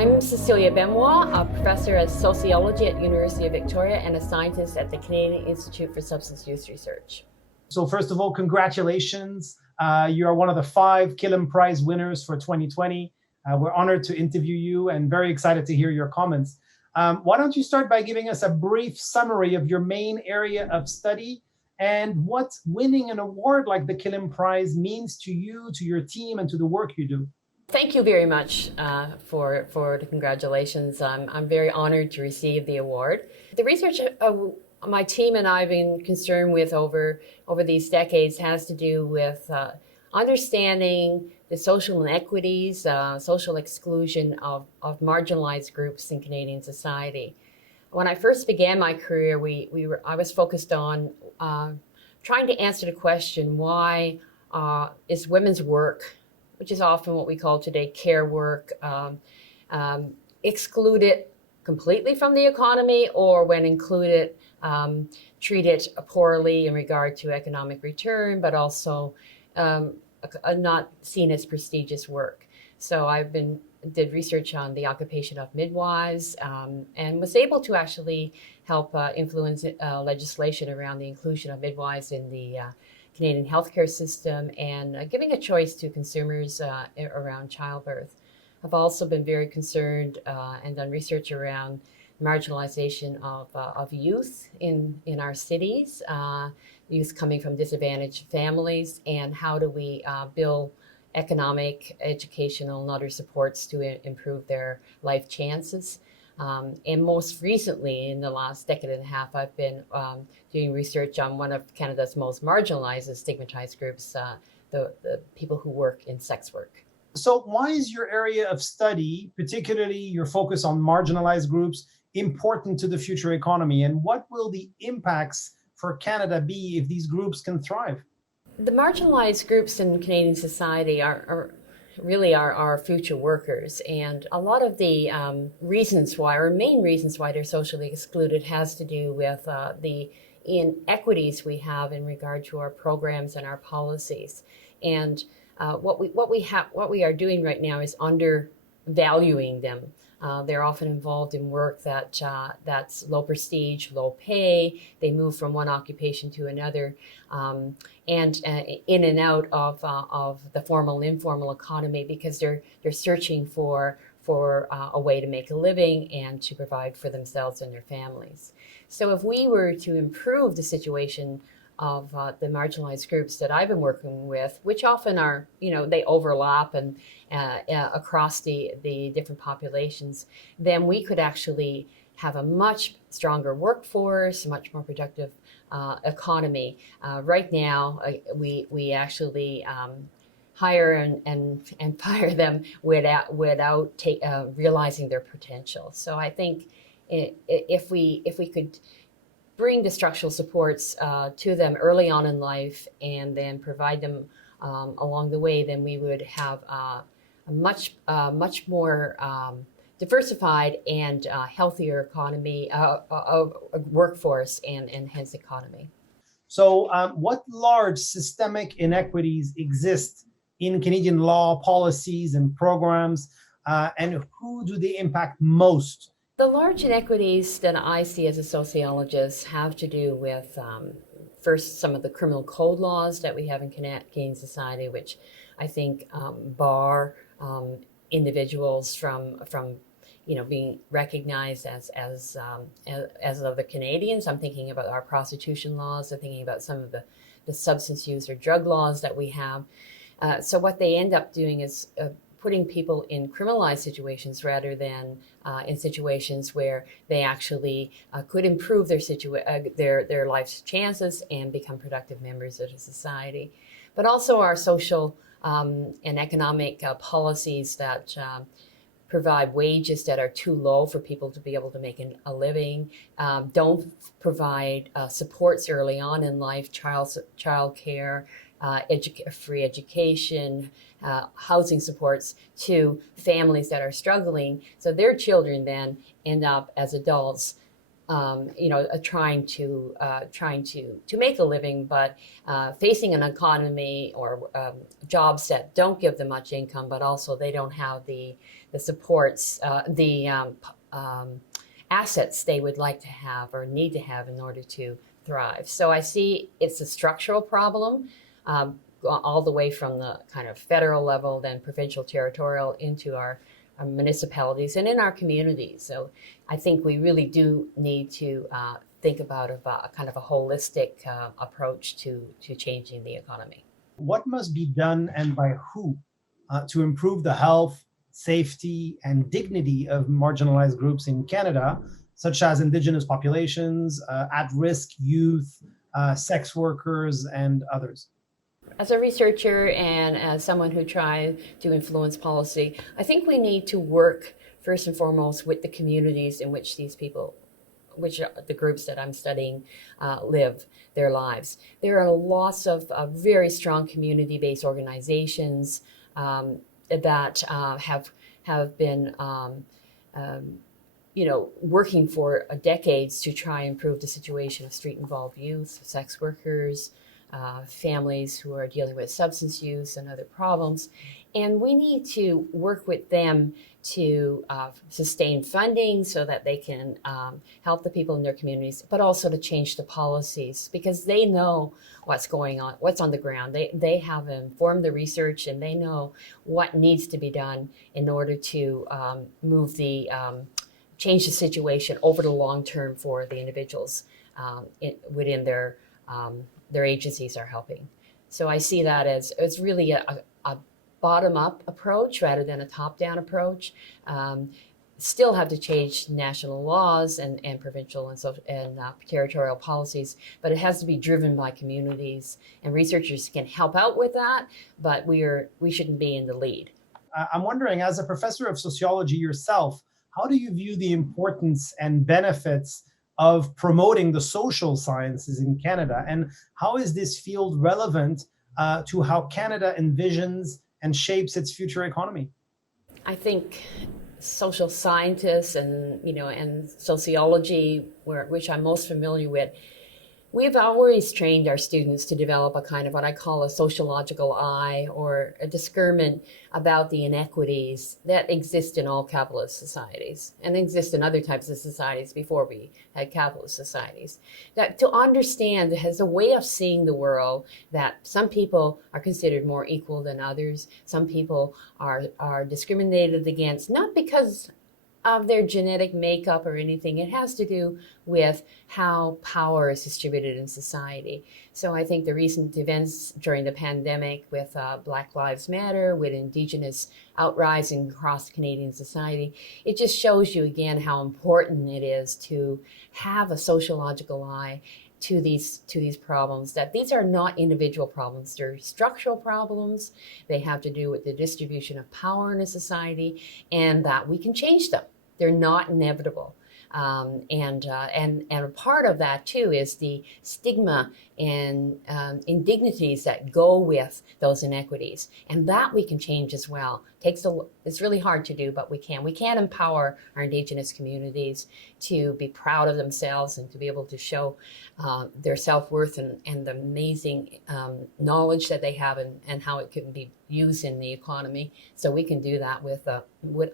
I'm Cecilia Benoit, a professor of sociology at University of Victoria and a scientist at the Canadian Institute for Substance Use Research. So first of all, congratulations. You are one of the 5 Killam Prize winners for 2020. We're honored to interview you and very excited to hear your comments. Why don't you start by giving us a brief summary of your main area of study and what winning an award like the Killam Prize means to you, to your team, and to the work you do? Thank you very much for the congratulations. I'm very honored to receive the award. The research my team and I have been concerned with over these decades has to do with understanding the social inequities, social exclusion of marginalized groups in Canadian society. When I first began my career, I was focused on trying to answer the question, why is women's work, which is often what we call today care work, excluded completely from the economy, or when included, treated poorly in regard to economic return, but also not seen as prestigious work. So did research on the occupation of midwives and was able to actually help influence legislation around the inclusion of midwives in the Canadian healthcare system and giving a choice to consumers around childbirth. I've also been very concerned and done research around marginalization of youth in our cities, youth coming from disadvantaged families, and how do we build economic, educational, and other supports to improve their life chances. And most recently, in the last decade and a half, I've been doing research on one of Canada's most marginalized and stigmatized groups, the people who work in sex work. So why is your area of study, particularly your focus on marginalized groups, important to the future economy? And what will the impacts for Canada be if these groups can thrive? The marginalized groups in Canadian society are really our future workers. And a lot of the reasons why, or main reasons why they're socially excluded, has to do with the inequities we have in regard to our programs and our policies. And what we are doing right now is undervaluing them. They're often involved in work that's low prestige, low pay. They move from one occupation to another, and in and out of the formal and informal economy, because they're searching for a way to make a living and to provide for themselves and their families. So if we were to improve the situation of the marginalized groups that I've been working with, which often are, they overlap and across the different populations, then we could actually have a much stronger workforce, a much more productive economy. Right now, we actually hire and fire them without realizing their potential. So I think if we could bring the structural supports to them early on in life and then provide them along the way, then we would have a much more diversified and healthier economy, workforce, and hence economy. So what large systemic inequities exist in Canadian law, policies, and programs, and who do they impact most? The large inequities that I see as a sociologist have to do with, first, some of the criminal code laws that we have in Canadian society, which I think bar individuals from being recognized as other Canadians. I'm thinking about our prostitution laws. I'm thinking about some of the substance use or drug laws that we have. So what they end up doing is putting people in criminalized situations rather than in situations where they actually could improve their life's chances and become productive members of the society. But also our social and economic policies that provide wages that are too low for people to be able to make a living, don't provide supports early on in life, child care, free education, housing supports to families that are struggling. So their children then end up as adults trying to make a living, but facing an economy or jobs that don't give them much income, but also they don't have the supports, assets they would like to have or need to have in order to thrive. So I see it's a structural problem, all the way from the kind of federal level, then provincial, territorial, into our municipalities and in our communities. So I think we really do need to think about a kind of a holistic approach to changing the economy. What must be done and by who to improve the health, safety, and dignity of marginalized groups in Canada, such as Indigenous populations, at risk youth, sex workers, and others? As a researcher and as someone who tries to influence policy, I think we need to work first and foremost with the communities in which these people, which are the groups that I'm studying, live their lives. There are lots of very strong community-based organizations that have been working for decades to try and improve the situation of street-involved youth, sex workers, families who are dealing with substance use and other problems. And we need to work with them to sustain funding so that they can help the people in their communities, but also to change the policies because they know what's going on, what's on the ground. They have informed the research and they know what needs to be done in order to change the situation over the long term for the individuals within their agencies are helping. So I see that as it's really a bottom-up approach rather than a top-down approach. Still have to change national laws and provincial and territorial policies, but it has to be driven by communities, and researchers can help out with that, but we shouldn't be in the lead. I'm wondering, as a professor of sociology yourself, how do you view the importance and benefits of promoting the social sciences in Canada? And how is this field relevant to how Canada envisions and shapes its future economy? I think social scientists and sociology, which I'm most familiar with, we've always trained our students to develop a kind of what I call a sociological eye or a discernment about the inequities that exist in all capitalist societies and exist in other types of societies before we had capitalist societies. That to understand has a way of seeing the world that some people are considered more equal than others. Some people are discriminated against, not because of their genetic makeup or anything. It has to do with how power is distributed in society. So I think the recent events during the pandemic with Black Lives Matter, with Indigenous outrising across Canadian society, it just shows you again how important it is to have a sociological eye to these problems, that these are not individual problems, they're structural problems. They have to do with the distribution of power in a society, and that we can change them. They're not inevitable. And a part of that too is the stigma and indignities that go with those inequities, and that we can change as well. It's really hard to do, but we can. We can empower our Indigenous communities to be proud of themselves and to be able to show their self-worth and the amazing knowledge that they have and how it can be used in the economy. So we can do that with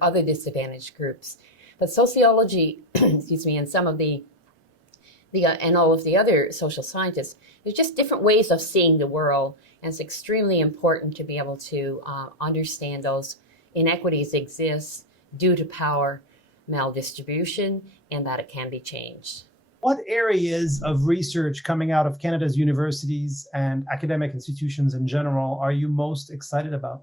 other disadvantaged groups. But sociology, excuse me, and some of and all of the other social scientists, there's just different ways of seeing the world, and it's extremely important to be able to understand those inequities exist due to power maldistribution, and that it can be changed. What areas of research coming out of Canada's universities and academic institutions in general are you most excited about?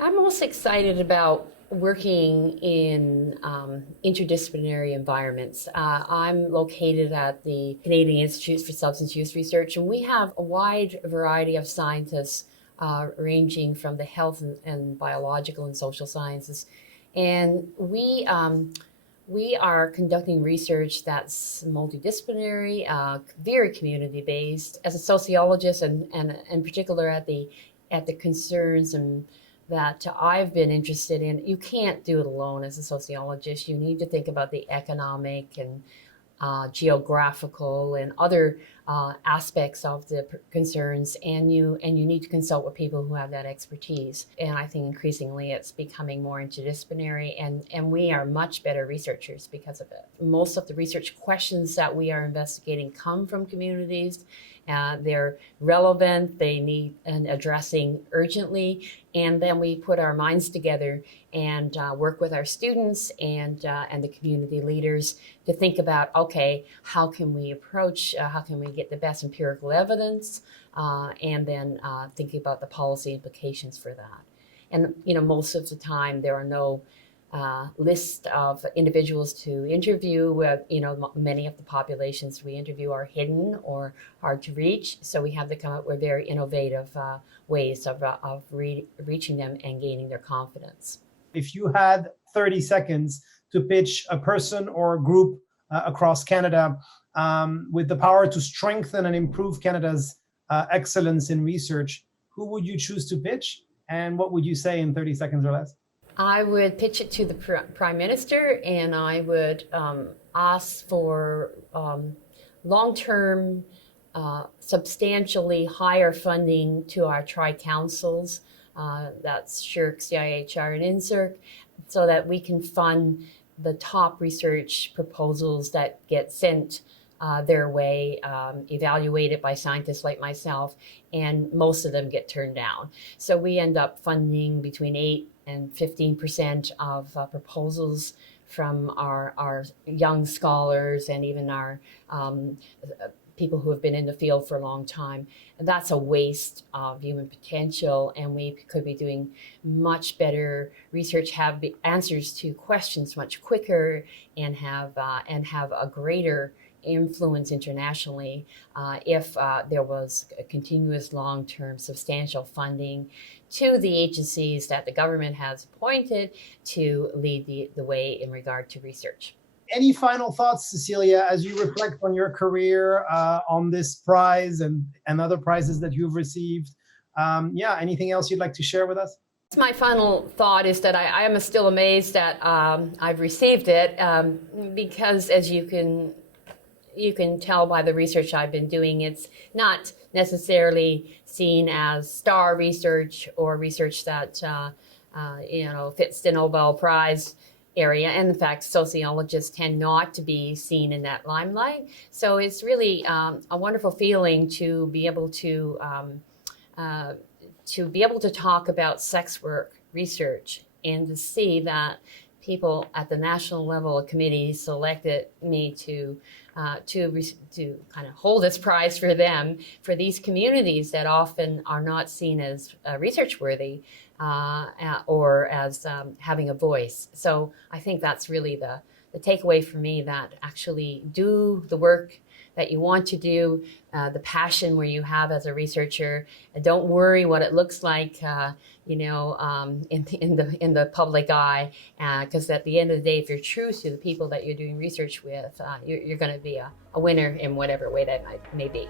I'm most excited about working in interdisciplinary environments. I'm located at the Canadian Institute for Substance Use Research, and we have a wide variety of scientists ranging from the health and biological and social sciences. And we are conducting research that's multidisciplinary, very community-based. As a sociologist, and in particular at the concerns and that I've been interested in, you can't do it alone as a sociologist. You need to think about the economic and geographical and other aspects of the concerns, and you need to consult with people who have that expertise. And I think increasingly it's becoming more interdisciplinary, and we are much better researchers because of it. Most of the research questions that we are investigating come from communities. They're relevant, they need an addressing urgently, and then we put our minds together and work with our students and the community leaders to think about, okay, how can we approach, how can we get the best empirical evidence, and then thinking about the policy implications for that. And most of the time there are no list of individuals to interview. Many of the populations we interview are hidden or hard to reach, so we have to come up with very innovative ways of reaching them and gaining their confidence. If you had 30 seconds to pitch a person or a group across Canada with the power to strengthen and improve Canada's excellence in research, who would you choose to pitch, and what would you say in 30 seconds or less? I would pitch it to the Prime Minister, and I would ask for long-term, substantially higher funding to our tri-councils, that's SSHRC, CIHR, and NSERC, so that we can fund the top research proposals that get sent their way, evaluated by scientists like myself, and most of them get turned down. So we end up funding between 8 and 15% of proposals from our young scholars and even our people who have been in the field for a long time. And that's a waste of human potential, and we could be doing much better research, have answers to questions much quicker, and have a greater influence internationally if there was a continuous long-term substantial funding to the agencies that the government has appointed to lead the way in regard to research. Any final thoughts, Cecilia, as you reflect on your career, on this prize and other prizes that you've received? Anything else you'd like to share with us? My final thought is that I am still amazed that I've received it because, as you can tell by the research I've been doing, it's not necessarily seen as star research or research that fits the Nobel Prize area. And in fact, sociologists tend not to be seen in that limelight. So it's really a wonderful feeling to be able to talk about sex work research and to see that people at the national level, a committee selected me to kind of hold this prize for them, for these communities that often are not seen as research worthy or as having a voice. So I think that's really the takeaway for me, that actually do the work that you want to do, the passion where you have as a researcher, and don't worry what it looks like, in the public eye, because at the end of the day, if you're true to the people that you're doing research with, you're going to be a winner in whatever way that may be.